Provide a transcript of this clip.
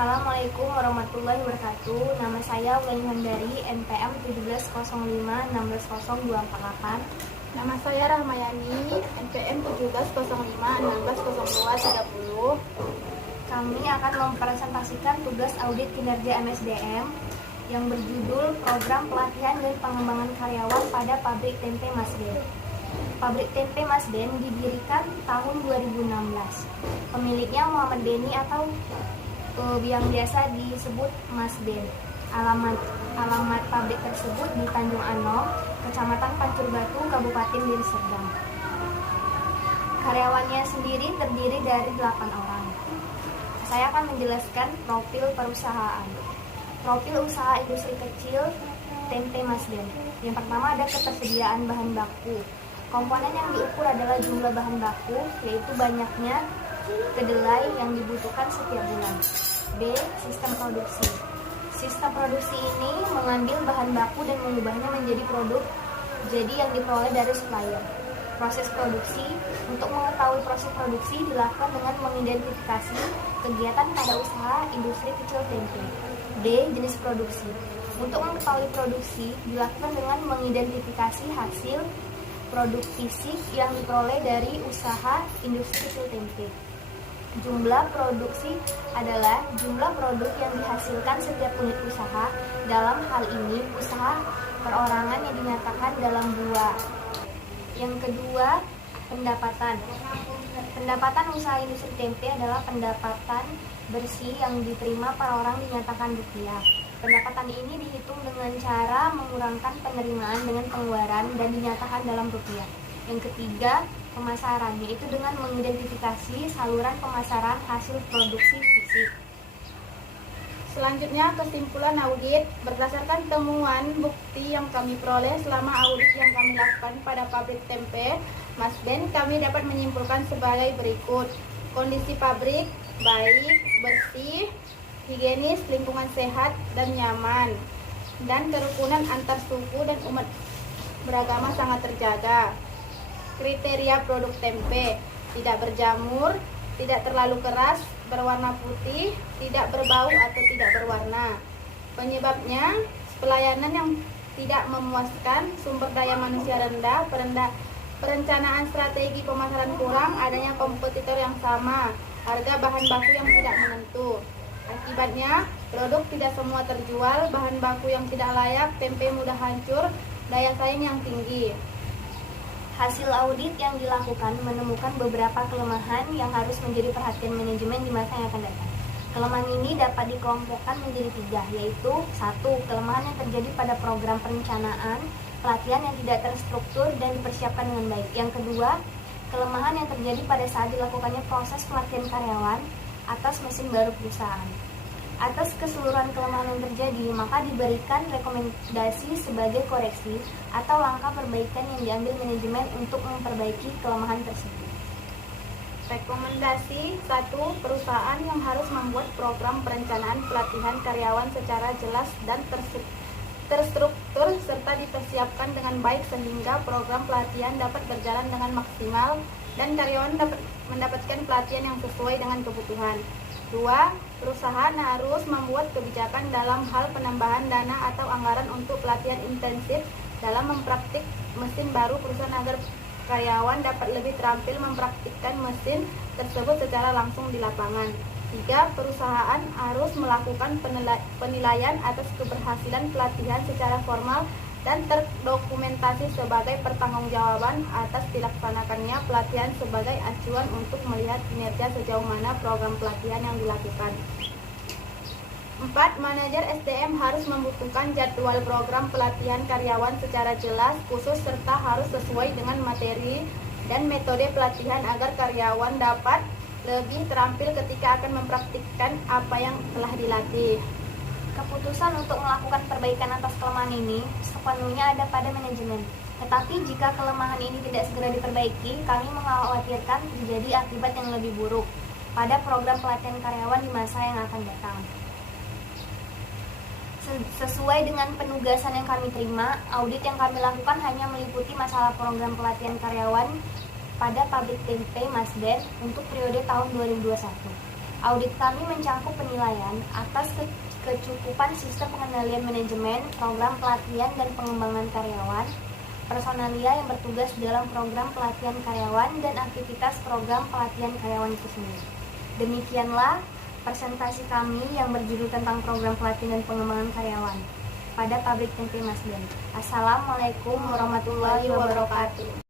Assalamualaikum warahmatullahi wabarakatuh. Nama saya Wulan Handari, NPM 1705160248. Nama saya Rahmayani, NPM 1705160230. Kami akan mempresentasikan tugas audit kinerja MSDM yang berjudul Program Pelatihan dan Pengembangan Karyawan pada Pabrik Tempe Masden. Pabrik Tempe Masden didirikan tahun 2016. Pemiliknya Muhammad Beni atau yang biasa disebut Masden. Alamat pabrik tersebut di Tanjung Anom, Kecamatan Pancur Batu, Kabupaten Deli Serdang. Karyawannya sendiri terdiri dari 8 orang. Saya akan menjelaskan profil perusahaan. Profil usaha industri kecil tempe Masden. Yang pertama ada ketersediaan bahan baku. Komponen yang diukur adalah jumlah bahan baku, yaitu banyaknya kedelai yang dibutuhkan setiap bulan. B. Sistem produksi. Sistem produksi ini mengambil bahan baku dan mengubahnya menjadi produk jadi yang diperoleh dari supplier. Proses produksi. Untuk mengetahui proses produksi dilakukan dengan mengidentifikasi kegiatan pada usaha industri kecil tempe. D. Jenis produksi. Untuk mengetahui produksi dilakukan dengan mengidentifikasi hasil produk fisik yang diperoleh dari usaha industri kecil tempe. Jumlah produksi adalah jumlah produk yang dihasilkan setiap unit usaha. Dalam hal ini, usaha perorangan yang dinyatakan dalam buah. Yang kedua, pendapatan. Pendapatan usaha industri tempe adalah pendapatan bersih yang diterima perorangan dinyatakan rupiah. Pendapatan ini dihitung dengan cara mengurangkan penerimaan dengan pengeluaran dan dinyatakan dalam rupiah. Yang ketiga, pemasaran, yaitu dengan mengidentifikasi saluran pemasaran hasil produksi fisik. Selanjutnya, kesimpulan audit. Berdasarkan temuan bukti yang kami peroleh selama audit yang kami lakukan pada pabrik tempe Masden, kami dapat menyimpulkan sebagai berikut. Kondisi pabrik baik, bersih, higienis, lingkungan sehat dan nyaman, dan kerukunan antar suku dan umat beragama sangat terjaga. Kriteria produk tempe: tidak berjamur, tidak terlalu keras, berwarna putih, tidak berbau atau tidak berwarna. Penyebabnya: pelayanan yang tidak memuaskan, sumber daya manusia rendah, perencanaan strategi pemasaran kurang, adanya kompetitor yang sama, harga bahan baku yang tidak menentu. Akibatnya, produk tidak semua terjual, bahan baku yang tidak layak, tempe mudah hancur, daya saing yang tinggi. Hasil audit yang dilakukan menemukan beberapa kelemahan yang harus menjadi perhatian manajemen di masa yang akan datang. Kelemahan ini dapat dikelompokkan menjadi 3, yaitu 1. Kelemahan yang terjadi pada program perencanaan pelatihan yang tidak terstruktur dan dipersiapkan dengan baik. Yang kedua, kelemahan yang terjadi pada saat dilakukannya proses pelatihan karyawan atas mesin baru perusahaan. Atas keseluruhan kelemahan yang terjadi, maka diberikan rekomendasi sebagai koreksi atau langkah perbaikan yang diambil manajemen untuk memperbaiki kelemahan tersebut. Rekomendasi 1. Perusahaan yang harus membuat program perencanaan pelatihan karyawan secara jelas dan terstruktur serta dipersiapkan dengan baik sehingga program pelatihan dapat berjalan dengan maksimal dan karyawan dapat mendapatkan pelatihan yang sesuai dengan kebutuhan. 2. Perusahaan harus membuat kebijakan dalam hal penambahan dana atau anggaran untuk pelatihan intensif dalam mempraktik mesin baru perusahaan agar karyawan dapat lebih terampil mempraktikkan mesin tersebut secara langsung di lapangan. 3. Perusahaan harus melakukan penilaian atas keberhasilan pelatihan secara formal dan terdokumentasi sebagai pertanggungjawaban atas dilaksanakannya pelatihan sebagai acuan untuk melihat kinerja sejauh mana program pelatihan yang dilakukan. 4. Manajer SDM harus membutuhkan jadwal program pelatihan karyawan secara jelas, khusus serta harus sesuai dengan materi dan metode pelatihan agar karyawan dapat lebih terampil ketika akan mempraktikkan apa yang telah dilatih. Keputusan untuk melakukan perbaikan atas kelemahan ini sepenuhnya ada pada manajemen. Tetapi jika kelemahan ini tidak segera diperbaiki, kami mengkhawatirkan terjadi akibat yang lebih buruk pada program pelatihan karyawan di masa yang akan datang. Sesuai dengan penugasan yang kami terima, audit yang kami lakukan hanya meliputi masalah program pelatihan karyawan pada pabrik tempe Masden untuk periode tahun 2021. Audit kami mencakup penilaian atas kecukupan sistem pengendalian manajemen, program pelatihan dan pengembangan karyawan, personalia yang bertugas dalam program pelatihan karyawan, dan aktivitas program pelatihan karyawan itu sendiri. Demikianlah presentasi kami yang berjudul tentang program pelatihan dan pengembangan karyawan pada pabrik tempe Mas Den. Assalamualaikum warahmatullahi wabarakatuh.